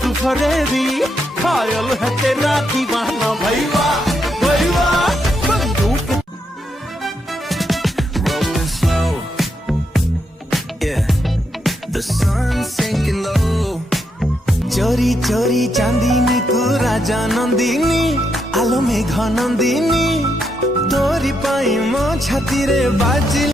तू फरेबी घायल है तेरा दीवाना भैया भैया बंदूक Rolling slow, yeah. The sun's sinking low. चोरी चोरी चांदीनी को राजा नंदिनी आलो मेघ नंदिनी तोरी पाई मो छाती रे बाजी